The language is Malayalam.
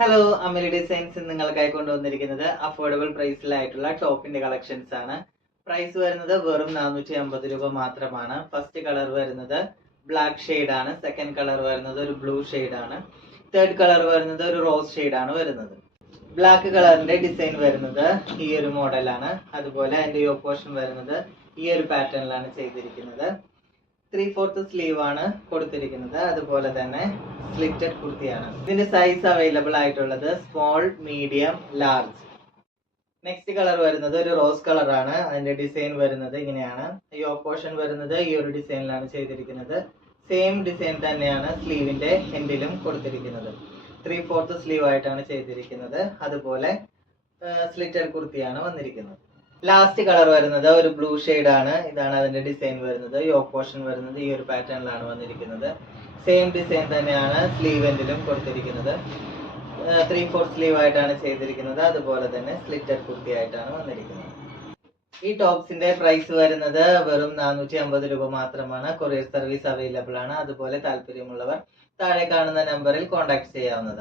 ഹലോ, അമലി ഡിസൈൻസ് നിങ്ങൾക്കായി കൊണ്ടുവന്നിരിക്കുന്നത് അഫോർഡബിൾ പ്രൈസിലായിട്ടുള്ള ടോപ്പിന്റെ കളക്ഷൻസ് ആണ്. പ്രൈസ് വരുന്നത് വെറും 450 രൂപ മാത്രമാണ്. ഫസ്റ്റ് കളർ വരുന്നത് ബ്ലാക്ക് ഷെയ്ഡ് ആണ്. സെക്കൻഡ് കളർ വരുന്നത് ഒരു ബ്ലൂ ഷെയ്ഡ് ആണ്. തേർഡ് കളർ വരുന്നത് ഒരു റോസ് ഷെയ്ഡ് ആണ് വരുന്നത്. ബ്ലാക്ക് കളറിന്റെ ഡിസൈൻ വരുന്നത് ഈ ഒരു മോഡലാണ്. അതുപോലെ അതിന്റെ യോക്ക് പോർഷൻ വരുന്നത് ഈ ഒരു പാറ്റേണിലാണ് ചെയ്തിരിക്കുന്നത്. 3/4 സ്ലീവ് ആണ് കൊടുത്തിരിക്കുന്നത്. അതുപോലെ തന്നെ സ്ലിറ്റഡ് കുർത്തിയാണ്. ഇതിന്റെ സൈസ് അവൈലബിൾ ആയിട്ടുള്ളത് small, medium, large. Next colour വരുന്നത് ഒരു റോസ് കളർ ആണ്. അതിന്റെ ഡിസൈൻ വരുന്നത് ഇങ്ങനെയാണ്. യോക്ക് പോർഷൻ വരുന്നത് ഈ ഒരു ഡിസൈനിലാണ് ചെയ്തിരിക്കുന്നത്. സെയിം ഡിസൈൻ തന്നെയാണ് സ്ലീവിന്റെ എൻഡിലും കൊടുത്തിരിക്കുന്നത്. 3/4 സ്ലീവ് ആയിട്ടാണ് ചെയ്തിരിക്കുന്നത്. അതുപോലെ സ്ലിറ്റഡ് കുർത്തിയാണ് വന്നിരിക്കുന്നത്. ലാസ്റ്റ് കളർ വരുന്നത് ഒരു ബ്ലൂ ഷെയ്ഡ് ആണ്. ഇതാണ് അതിന്റെ ഡിസൈൻ വരുന്നത്. യോക്ക് പോർഷൻ വരുന്നത് ഈ ഒരു പാറ്റേണിലാണ് വന്നിരിക്കുന്നത്. സെയിം ഡിസൈൻ തന്നെയാണ് സ്ലീവ് എൻഡിലും കൊടുത്തിരിക്കുന്നത്. 3/4 സ്ലീവ് ആയിട്ടാണ് ചെയ്തിരിക്കുന്നത്. അതുപോലെ തന്നെ സ്ലിറ്റഡ് കുർത്തി ആയിട്ടാണ് വന്നിരിക്കുന്നത്. ഈ ടോപ്സിന്റെ പ്രൈസ് വരുന്നത് വെറും 450 രൂപ മാത്രമാണ്. കൊറിയർ സർവീസ് അവൈലബിൾ ആണ്. അതുപോലെ താല്പര്യമുള്ളവർ താഴെ കാണുന്ന നമ്പറിൽ കോൺടാക്ട് ചെയ്യാവുന്നതാണ്.